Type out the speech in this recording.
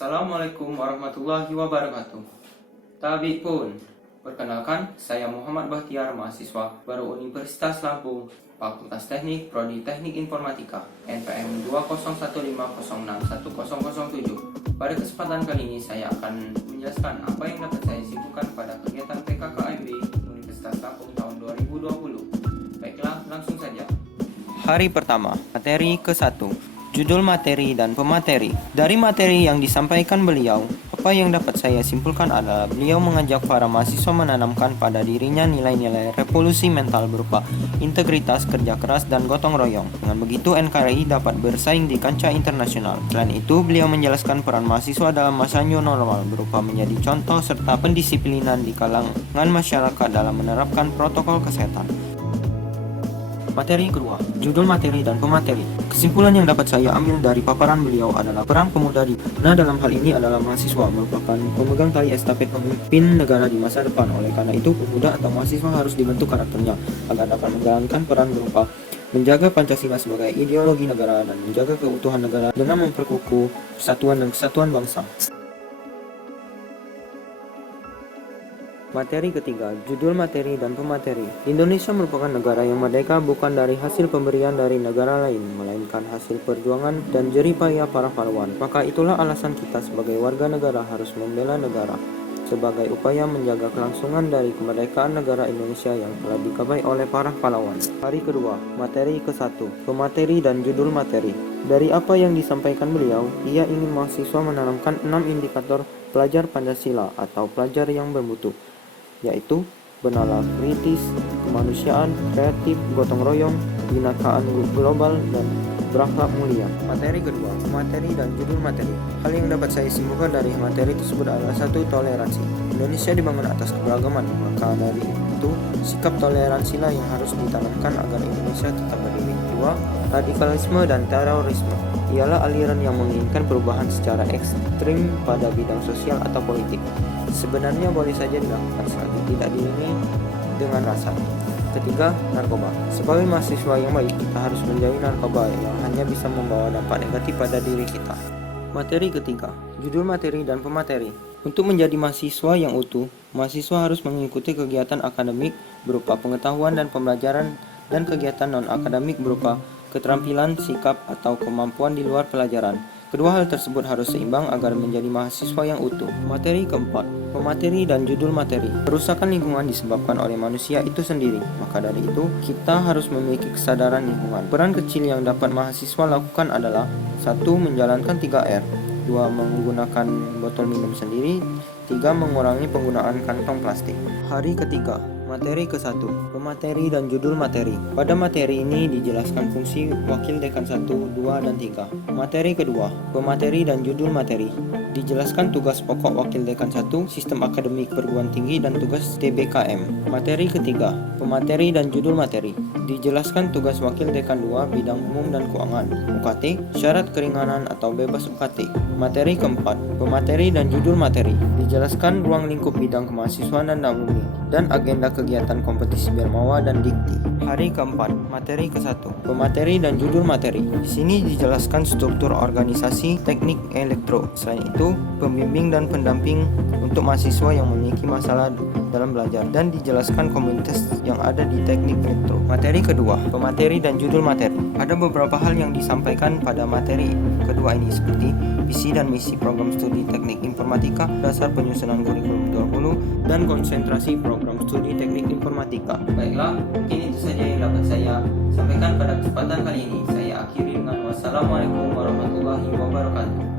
Assalamualaikum warahmatullahi wabarakatuh. Tabi pun, perkenalkan saya Muhammad Bahtiar, mahasiswa baru Universitas Lampung, Fakultas Teknik, Prodi Teknik Informatika, NPM 20150610007. Pada kesempatan kali ini saya akan menjelaskan apa yang dapat saya simpulkan pada kegiatan PKKMB Universitas Lampung tahun 2020. Baiklah, langsung saja. Hari pertama, materi ke-1. Judul materi dan pemateri. Dari materi yang disampaikan beliau, apa yang dapat saya simpulkan adalah beliau mengajak para mahasiswa menanamkan pada dirinya nilai-nilai revolusi mental berupa integritas, kerja keras, dan gotong royong. Dengan begitu NKRI dapat bersaing di kancah internasional. Selain itu, beliau menjelaskan peran mahasiswa dalam masa new normal berupa menjadi contoh serta pendisiplinan di kalangan masyarakat dalam menerapkan protokol kesehatan. Materi kedua, judul materi dan pemateri. Kesimpulan yang dapat saya ambil dari paparan beliau adalah peran pemuda di mana dalam hal ini adalah mahasiswa merupakan pemegang tali estafet pemimpin negara di masa depan. Oleh karena itu, pemuda atau mahasiswa harus dibentuk karakternya agar dapat menjalankan peran berupa menjaga Pancasila sebagai ideologi negara dan menjaga keutuhan negara dengan memperkukuh persatuan dan kesatuan bangsa. Materi ketiga, judul materi dan pemateri. Indonesia merupakan negara yang merdeka bukan dari hasil pemberian dari negara lain, melainkan hasil perjuangan dan jerih payah para pahlawan. Maka itulah alasan kita sebagai warga negara harus membela negara sebagai upaya menjaga kelangsungan dari kemerdekaan negara Indonesia yang telah digapai oleh para pahlawan. Hari kedua, materi ke-1, pemateri dan judul materi. Dari apa yang disampaikan beliau, ia ingin mahasiswa menanamkan 6 indikator pelajar Pancasila atau pelajar yang bermutu, yaitu bernalar kritis, kemanusiaan, kreatif, gotong royong, binakaan global, dan berakhlak mulia. Materi kedua, materi dan judul materi. Hal yang dapat saya simpulkan dari materi tersebut adalah 1. Toleransi. Indonesia dibangun atas keberagaman, maka dari itu sikap toleransilah yang harus ditanamkan agar Indonesia tetap berdiri. 2. Radikalisme dan terorisme ialah aliran yang menginginkan perubahan secara ekstrim pada bidang sosial atau politik. Sebenarnya boleh saja dilakukan selagi tidak diiringi dengan rasa. Ketiga, narkoba. Sebagai mahasiswa yang baik, kita harus menjauhi narkoba yang hanya bisa membawa dampak negatif pada diri kita. Materi ketiga, judul materi dan pemateri. Untuk menjadi mahasiswa yang utuh, mahasiswa harus mengikuti kegiatan akademik berupa pengetahuan dan pembelajaran dan kegiatan non-akademik berupa keterampilan, sikap, atau kemampuan di luar pelajaran. Kedua hal tersebut harus seimbang agar menjadi mahasiswa yang utuh. Materi keempat, pemateri dan judul materi. Kerusakan lingkungan disebabkan oleh manusia itu sendiri. Maka dari itu, kita harus memiliki kesadaran lingkungan. Peran kecil yang dapat mahasiswa lakukan adalah 1. Menjalankan 3R, 2. Menggunakan botol minum sendiri, 3. Mengurangi penggunaan kantong plastik. Hari ketiga, materi ke-1, pemateri dan judul materi. Pada materi ini dijelaskan fungsi wakil dekan 1, 2, dan 3. Materi kedua, pemateri dan judul materi. Dijelaskan tugas pokok wakil dekan 1, sistem akademik perguruan tinggi, dan tugas TBKM. Materi ketiga, pemateri dan judul materi. Dijelaskan tugas wakil dekan 2, bidang umum dan keuangan, UKT, syarat keringanan atau bebas UKT. Materi keempat, pemateri dan judul materi. Dijelaskan ruang lingkup bidang kemahasiswaan dan alumni, dan agenda kegiatan kompetisi Bermawa dan Dikti. Hari keempat, materi ke-1, pemateri dan judul materi. Di sini dijelaskan struktur organisasi teknik elektro. Selain itu, pembimbing dan pendamping untuk mahasiswa yang memiliki masalah dalam belajar, dan dijelaskan komunitas yang ada di teknik elektro. Materi kedua, pemateri dan judul materi. Ada beberapa hal yang disampaikan pada materi kedua ini seperti visi dan misi program studi teknik informatika, dasar penyusunan kurikulum 20, dan konsentrasi program studi teknik informatika. Baiklah, mungkin itu saja yang dapat saya sampaikan pada kesempatan kali ini. Saya akhiri dengan wassalamualaikum warahmatullahi wabarakatuh.